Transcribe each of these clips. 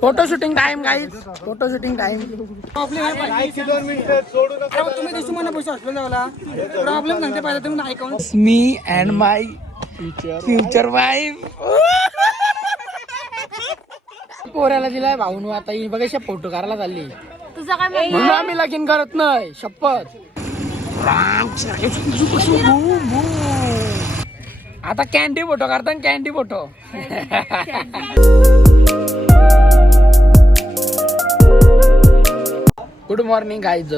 Photo shooting time guys, photo shooting time. Problem सांगते पाहिजे तुम्ही ऐकून. मी अँड माय फ्युचर वाईफ. पोऱ्याला दिलाय भाऊन, आता ही बघा फोटो करायला चालली. तुझा काय म्हणून आम्ही लगीन करत नाही, शपथ. आता कॅन्डी फोटो करता, candy photo. Good morning guys.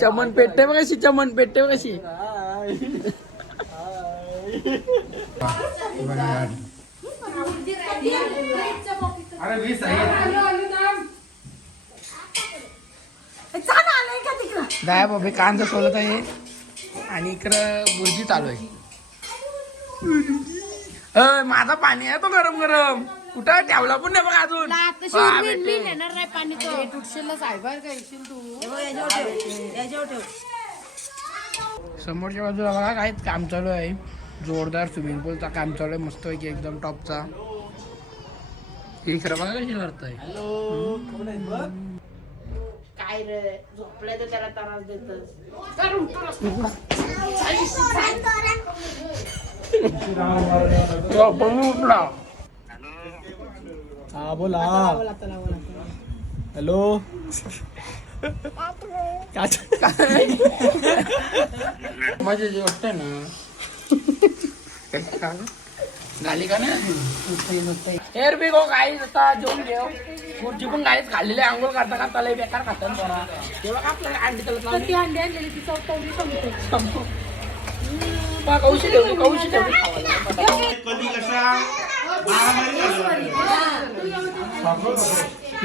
चमन पेटते बघ कशी, चमन पेटते बघ कशी. जाय बाबा, कांदा सोलत आहे आणि इकडं बुर्जी चालू आहे. माझा पाणी आहे तो गरम गरम, कुठं ठेवला पण नाही बघ अजून. समोरच्या बाजूला बघा काय काम चालू आहे. जोरदार स्विमिंग पूलचा काम चालू आहे, मस्त पैकी एकदम टॉपचा. इकडं बघा कशी करताय. काय रे झोपले तर त्याला त्रास देतस. उठला. हा बोला. हॅलो. माझी जी गोष्ट आहे ना झाली का नाही. एअर बी गो गाईज, आता जेवून घेऊ. खुर्ची पण गाईज खाल्लेली, आंघोळ करता करता लय बेकार खातात बरा. तेव्हा का आपल्याला अंडी ती अंडी आणलेली ती चौथी संपते. कौशी ठेवली, कौशी ठेवली खावायला.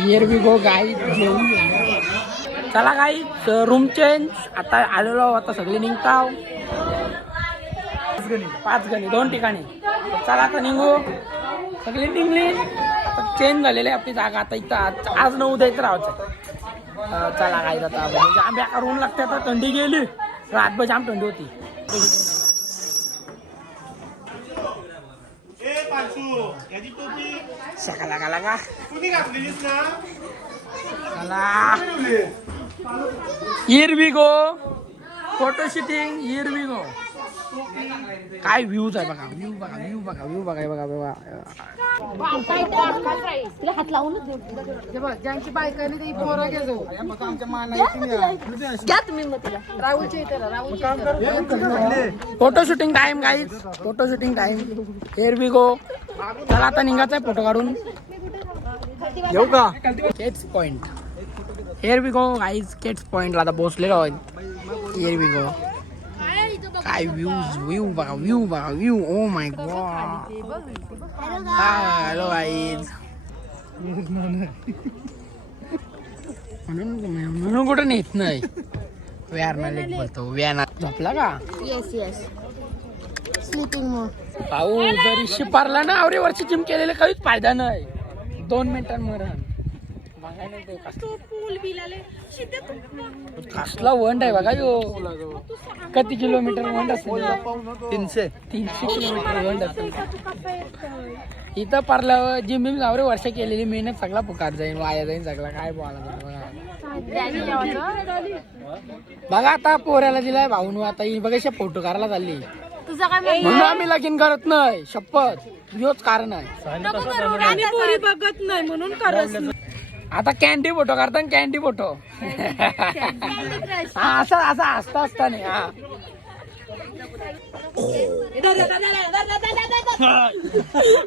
एअर बी गो गाईज, जेवून घेऊ. चला गाईज, रूम चेंज. आता आलेलो, आता सगळे निघताव. 5 गणी 2 ठिकाणी. चला आता निघू. सगळी निघली, आता चेंज झालेली आहे आपली जागा. आता इथं आज न उद्या इथं राहायचं. चला काय आता जाम बेकार ऊन लागते. आता थंडी गेली, रातभर जाम थंडी होती. सकाळला का लागा चला. Here we go, photo shooting. Here we go. काय व्ह्यूज आहे बघा, व्ह्यू बघा, व्ह्यू बघा, व्ह्यू बघा, बघा बघा. तिला हात लावूनच ज्यांची बायकाने ते पोरं घे जाऊ. घ्या तुम्ही मग तिला. राहुलच्या इथे राहुलच्या. Photo shooting time guys, photo shooting time. Here we go. चला आता निघायचं आहे फोटो काढून. येऊ का Kate's point. Here we go guys, Kate's पॉइंटला आता पोहोचलेलो आहे. Here we go. काय व्ह्यूज, व्ह्यू बघा, व्ह्यू बघा, view. Oh my god. Hello guys. म्हणून कुठं नेत नाही. व्यारना लेक बोलतो. व्याना झोपला का. येस स्लीपिंग मोड. भाऊ जरी शिपारला ना आवरे वरची जिम केलेले काहीच फायदा नाही. 2 मिनिटांमध्ये कसला वंड आहे बघा यो. किती किलोमीटर वंड असेल. 300 किलोमीटर वंड असेल. इथं पारल्यावर जिम बिम जावरे वर्ष केलेली मेहनत सगळा फुकाट जाईल, वाया जाईल सगळा. काय बोला बघा. आता पोऱ्याला दिलाय भाऊन, आता ही बघा फोटो करायला चालली. तुझा काय म्हणून आम्ही लगीन करत नाही, शपथ. योच कारण आहे. आम्ही पोरी बघत नाही म्हणून करत. आता कॅन्डी फोटो करता, कॅन्डी फोटो. हा असं असं असता असता नाही. हा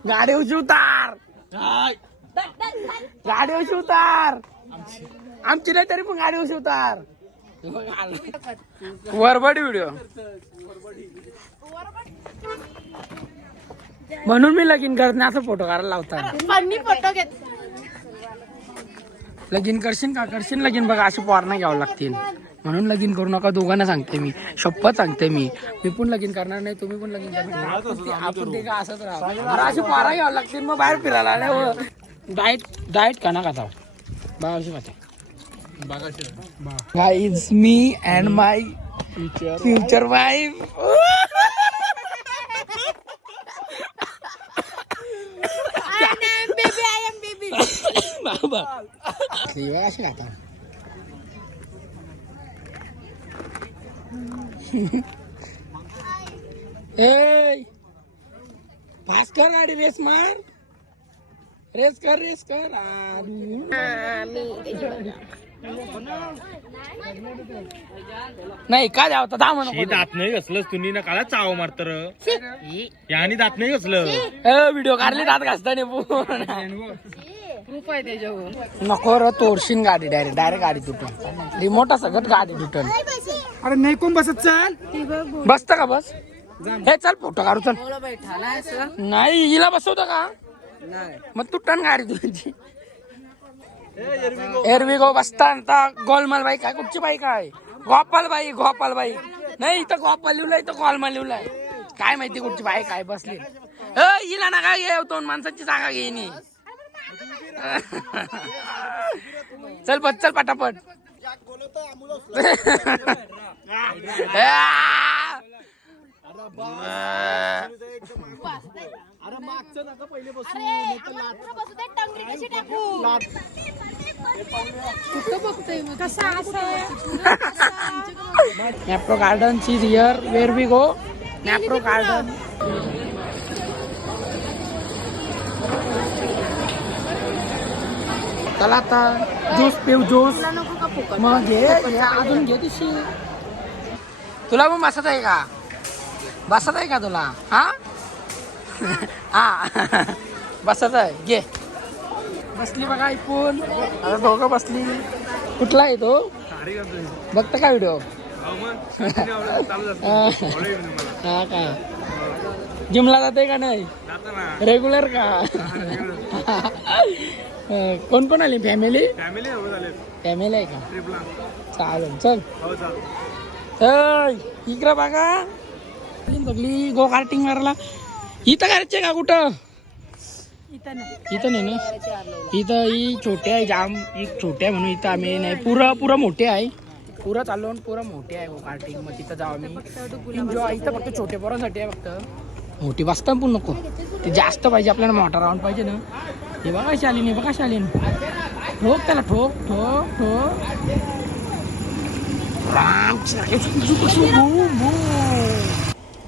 गाडी उतार, गाडी उतार. आमची नाही तरी पण गाडी उतार. वरबडी व्हिडिओ. म्हणून मी लगीन करत नाही, असं फोटो काढायला लावतात. फोटो घेत. लगीन करशील का, करशील लगीन बघा अशी पोरणा घ्यावं लागतील. म्हणून लगीन करू नका, दोघांना सांगते मी, शपथ सांगते मी. मी पण लगीन करणार नाही, तुम्ही पण लगीन करणार नाही. आपण ते का असंच राहा. अशी पोरा घ्यावं लागतील, मग बाहेर फिरायला आल्यावर. डाएट का ना खाता बघा अशी खाते. Guys, me and my future wife. बघ अशी खाता ए पास कर गाडी रेस मार रेस कर नाही का द्यावं दहा म्हणून दात नाही घसलंस तुम्ही ना काला चाव मारतर याने दात नाही घसलं व्हिडिओ काढले दात घासताना नको र तोडशीन गाडी डायरेक्ट गाडी तुटून रिमोटा सगळं गाडी तुटून अरे नाही कोण बसत चाल बसत का बस हे चल फोटो काढू चल नाही हिला बसवतो का मग तुटन गाडी तुझी एरविगो बसता गोलमाल बाई काय कुठची बाई काय गोपाल बाई नाही इथं गोपाल लिवलाय इथं गोलमाल लिवलाय काय माहिती कुठची बाई काय बसली हिला ना काय घे दोन माणसांची जागा घेईनी चल बस चल पटापट Napro garden is here where we go Napro garden चला आता ज्यूस पिऊ ज्यूस मग घे अजून घे तिशी तुला पण बसत आहे का तुला हा हा बसत आहे घे बसली बघा ऐकून आता दोघं बसली कुठला आहे तो बघता का व्हिडिओ हा का जिमला जाते का नाही रेग्युलर का कोण कोण आली फॅमिली आहे का चालेल चल चल इकडं बघा सगळी गो कार्टिंग मारला इथं करायचे का कुठं इथं नाही ना इथं ही छोटे आहे जाम ही छोटे आहे म्हणून इथं आम्ही नाही पुरं मोठे आहे पुरं चालवून पुरं मोठे आहे गो कार्टिंग मग तिथं जाऊ आम्ही एन्जॉय इथं फक्त छोटे पोरांसाठी आहे फक्त मोठी बसता पण नको ते जास्त पाहिजे आपल्याला मोठा राऊंड पाहिजे ना हे बघा शालीन ठोक त्याला ठोक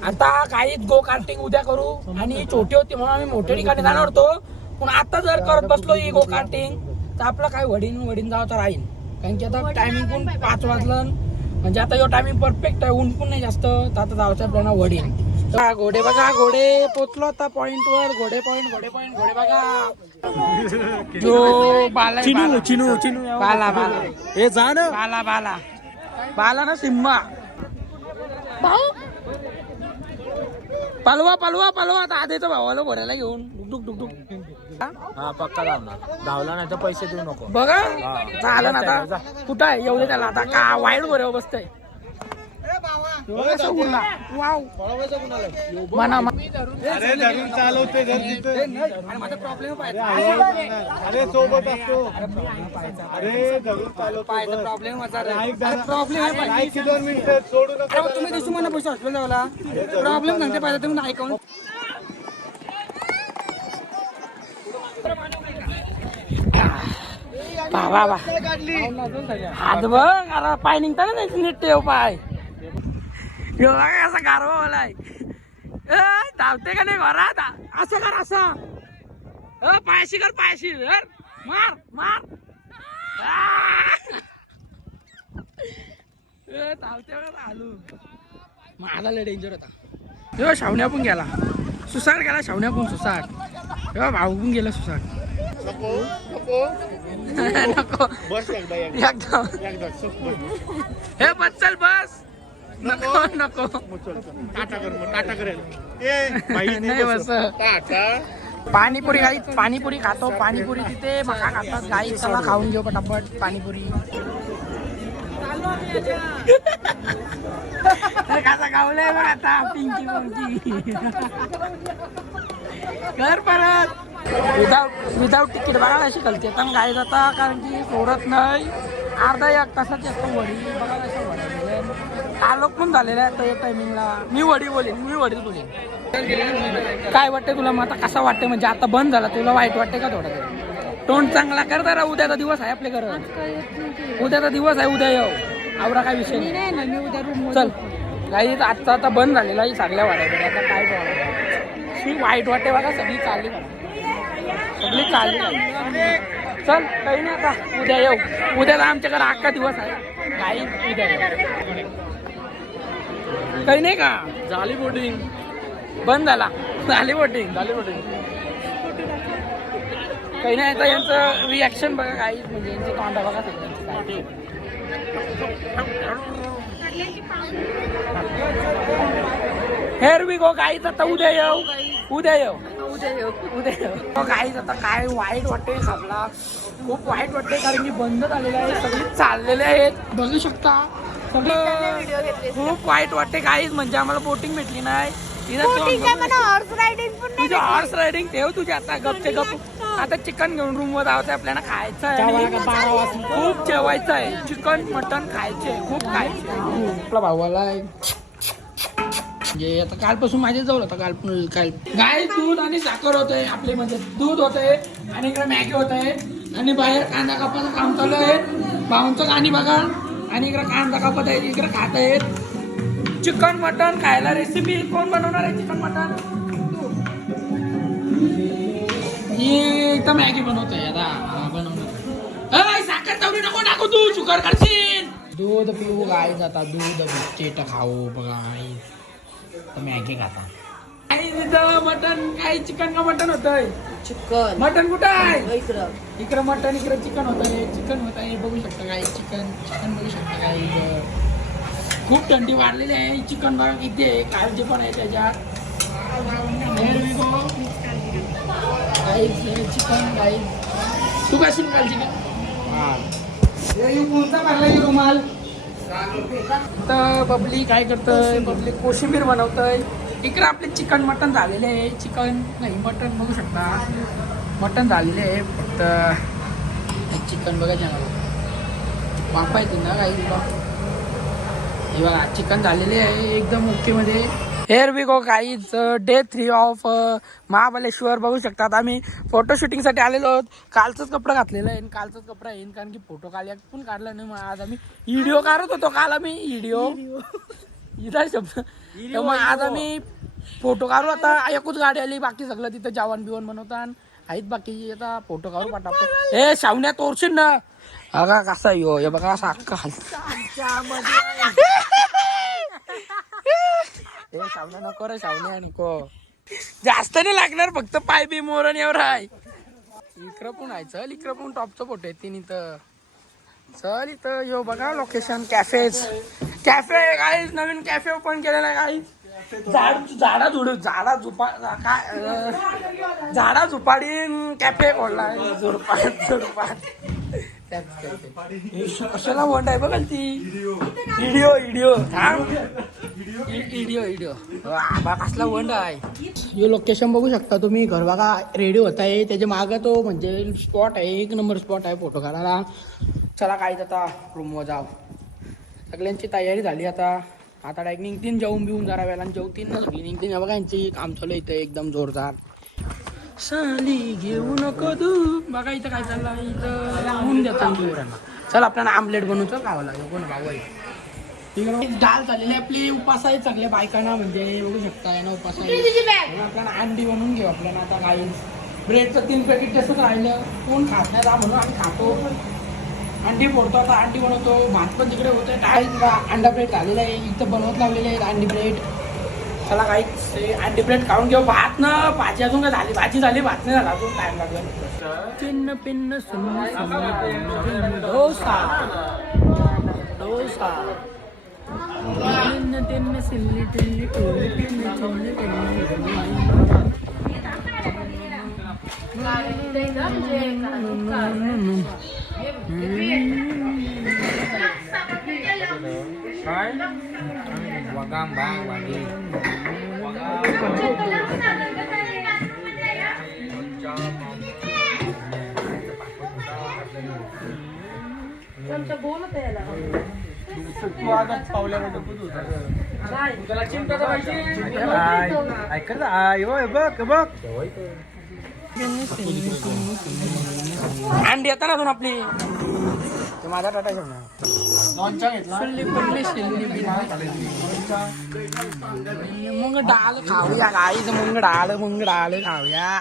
आता काहीच गो कार्टिंग उद्या करू आणि छोटी होती म्हणून आम्ही मोठ्या ठिकाणी जाणार होतो पण आता जर करत बसलो ही गो कार्टिंग तर आपलं काय वडीन जावं तर राहील कारण की आता टायमिंग पण 5 वाजलं म्हणजे आता यो टायमिंग परफेक्ट आहे ऊन पण नाही जास्त तर आता जायचं आपल्याला वडीन घोडे बघा घोडे पोचलो आता पॉइंट वर घोडे बघा जो बाला चिनू बाला हे जा ना बाला ना सिम्मा पलवा आता आधीच भावाला घोड्याला घेऊन डुक हा पक्का धावला नाही तर पैसे देऊ नको बघा झालं ना आता कुठं आहे एवढे त्याला आता का वाईट बरोबर बसतंय माझा प्रॉब्लेम तुम्ही दिसू मला पैसे हॉस्पिटल प्रॉब्लेम सांगते पाहिजे तुम्ही ऐकून बाबा हात बघ अरे पाय निघता ना नीट ठेव पाय असा गारवा बोलाय धावते का नाही घरात असं कर असं पायाशी कर मार धावते आलू मला लय डेंजर होता शावण्या पण गेला सुसाट गेला शावण्या पण सुसाट भाऊ पण गेला सुसाट नको एकदम हे बच्चल बस नको टाटा करेल नाही बस पाणीपुरी गाई पाणीपुरी खातो पाणीपुरी तिथे मका खातात गाई चला खाऊन घेऊ पटापट पाणीपुरी कसा गावलंय बघ आता पिंकी कर परत विदाउट तिकीट बघायला अशी कळते पण गाई जाता कारण की सोडत नाही अर्धा 1 तासाची असतो वडी बघायला असं वडी आलोक पण झालेला आहे त्या टायमिंगला मी वडीच बोलेन काय वाटते तुला मग आता कसा वाटते म्हणजे आता बंद झाला तुला वाईट वाटते का थोडं तरी तोंड चांगला कर जरा, उद्याचा दिवस आहे आपल्या घरात, उद्याचा दिवस आहे, उद्या येऊ आवरा काय विषय नाही. चल काही आता बंद झालेला ही सगळ्या वाड्याकडे, आता काय शी वाईट वाटते बघा, सगळी चालली सगळी चालली. चल काही नाही, आता उद्या येऊ, उद्याला आमच्याकडे अख्खा दिवस आहे, काही उद्या येऊ. काही नाही का, झाली बोटिंग, बंद झाला, झाली बोटिंग. काही नाही, आता यांचं रिॲक्शन बघा, काही म्हणजे यांचे तोंडा बघा सगळ्यांचे काय. हेर वी गो गाईच, आता उद्या येऊ, उद्या येऊ. गाईच आता काय वाईट वाटते, सगळा खूप वाईट वाटते, कारण की बंद झालेलं आहे, सगळे चाललेले आहेत, बघू शकता सगळं. खूप वाईट वाटते गाईच, म्हणजे आम्हाला बोटिंग भेटली नाही. हॉर्स रायडिंग ठेव तुझी आता, गपचे गप. आता चिकन घेऊन रूम वर जायचं आपल्याला, खायचं आहे, खूप जेवायचं आहे, चिकन मटन खायचे, खूप खायचे. आपला भावाला म्हणजे आता कालपासून माझ्या जवळ होता, काल गाय दूध आणि साखर होतंय आपले, म्हणजे दूध होतंय आणि इकडे मॅगी होत आहे, आणि बाहेर कांदा कापाचं काम चालू आहे, भाऊंचं गाणी बघा, आणि इकडे कांदा कापत आहेत, इकडे खात आहेत चिकन मटन खायला. रेसिपी कोण बनवणार आहे चिकन मटन? ही इथं मॅगी बनवत आहे आता, बनवणार. साखर तेवढी नको टाकू, तू शुगर करशील. दूध पिऊ गाय जाता, दूध बिस्किट खाऊ बघा, मॅगी खाता. मटन काय, चिकन का मटन होतंय? चिकन मटन कुठं आहे? इकडं मटन, इकडे चिकन होत आहे, चिकन होत आहे, बघू शकता काय, चिकन बघू शकता काय. खूप थंडी वाढलेली आहे, चिकन बघा किती आहे, काळजी पण आहे त्याच्यात. चिकन गाईज, तू काय शिकाल चिकन? रुमाल. तर बबली काय करतोय, बबली कोशिंबीर बनवतोय. इकडे आपले चिकन मटन झालेले आहे, चिकन नाही मटन बघू शकता, मटन झालेले आहे. फक्त चिकन बघायचे मला वापायचे ना काही, हे बघा चिकन झालेले आहे एकदम ओके मध्ये. Here we go guys, day 3 of Mahabaleshwar. बघू शकतात आम्ही फोटो शूटिंगसाठी आलेलो आहोत. कालचंच कपडा घातलेलं आहे, कालचाच कपडा येईन, कारण की फोटो काल पण काढला नाही. मग आज आम्ही व्हिडिओ काढत होतो, काल आम्ही इथं शब्द, मग आज आम्ही फोटो काढू. आता एकूच गाडी आली, बाकी सगळं तिथं जेवण बिवण बनवतात आहेत, बाकी आता फोटो काढू पाठवतो. हे शावण्या तोरशील ना, अगा कसा यो, हे बघा असा अक्का हे शावण्या नको रे, शावण्या नको, जास्त नाही लागणार, फक्त पाय बी मोरण एवढं आहे. इकडं पण आहे, चल इकडं पण टॉपचं फोटो आहे तीन इथं. चल इथं यो बघा लोकेशन, कॅफे काय नवीन कॅफे ओपन केलेला आहे काही. झाडा झुपाडीन कॅफे खोललाय, झुडपाट कशाला वंड आहे बघा ती. व्हिडिओ कसला वंड आहे. हे लोकेशन बघू शकता तुम्ही, घर बघा रेडी होत आहे, त्याच्या मागे तो म्हणजे स्पॉट आहे, 1 नंबर स्पॉट आहे फोटो काढायला. चला काहीच आता रूमवर जाऊ, सगळ्यांची तयारी झाली. आता डायरेक्ट निघतीन, जाऊन बिऊन जरा वेळा जेवतीन ना सगळी निघतीन. बघा यांची काम चालू इथं एकदम जोरदार. साली घेऊ नको तू, बघा इथं काय चाललं, इथं लावून देतात पोरांना. चल आपल्याला आमलेट बनवतो, खावं लागेल कोण भाऊ. डाल झालेली आपली उपास आहे सगळ्या बायकांना, म्हणजे बघू शकता आहे ना उपास आहे. आपल्याला अंडी बनवून घेऊ आपल्याला आता काही. ब्रेडचं 3 पॅकेट तसंच राहिलं, कोण खात नाही म्हणून आम्ही खातो. अंडी फोडतो आता, अंडी बनवतो. भात पण तिकडे होतोय, डाळ अंडा ब्रेड झालेला आहे, इथं बनवत लावलेले आहेत अंडी ब्रेड. चला काही अंडी ब्रेड खाऊन घेऊ. भात ना भाजी अजून काय झाली, भाजी झाली, भात नाही झाला, अजून टाइम लागला. पिन्न पिन्न डोसा पिन्न पिन्न सिल्ली टिल्ली टोली पिन्न चिल्ली काय वगाम बा वागे अंडी येतात ना अजून आपली ते माझा टाटा मुंग डाळ खाऊया गाईचं मुंग डाळ खाऊया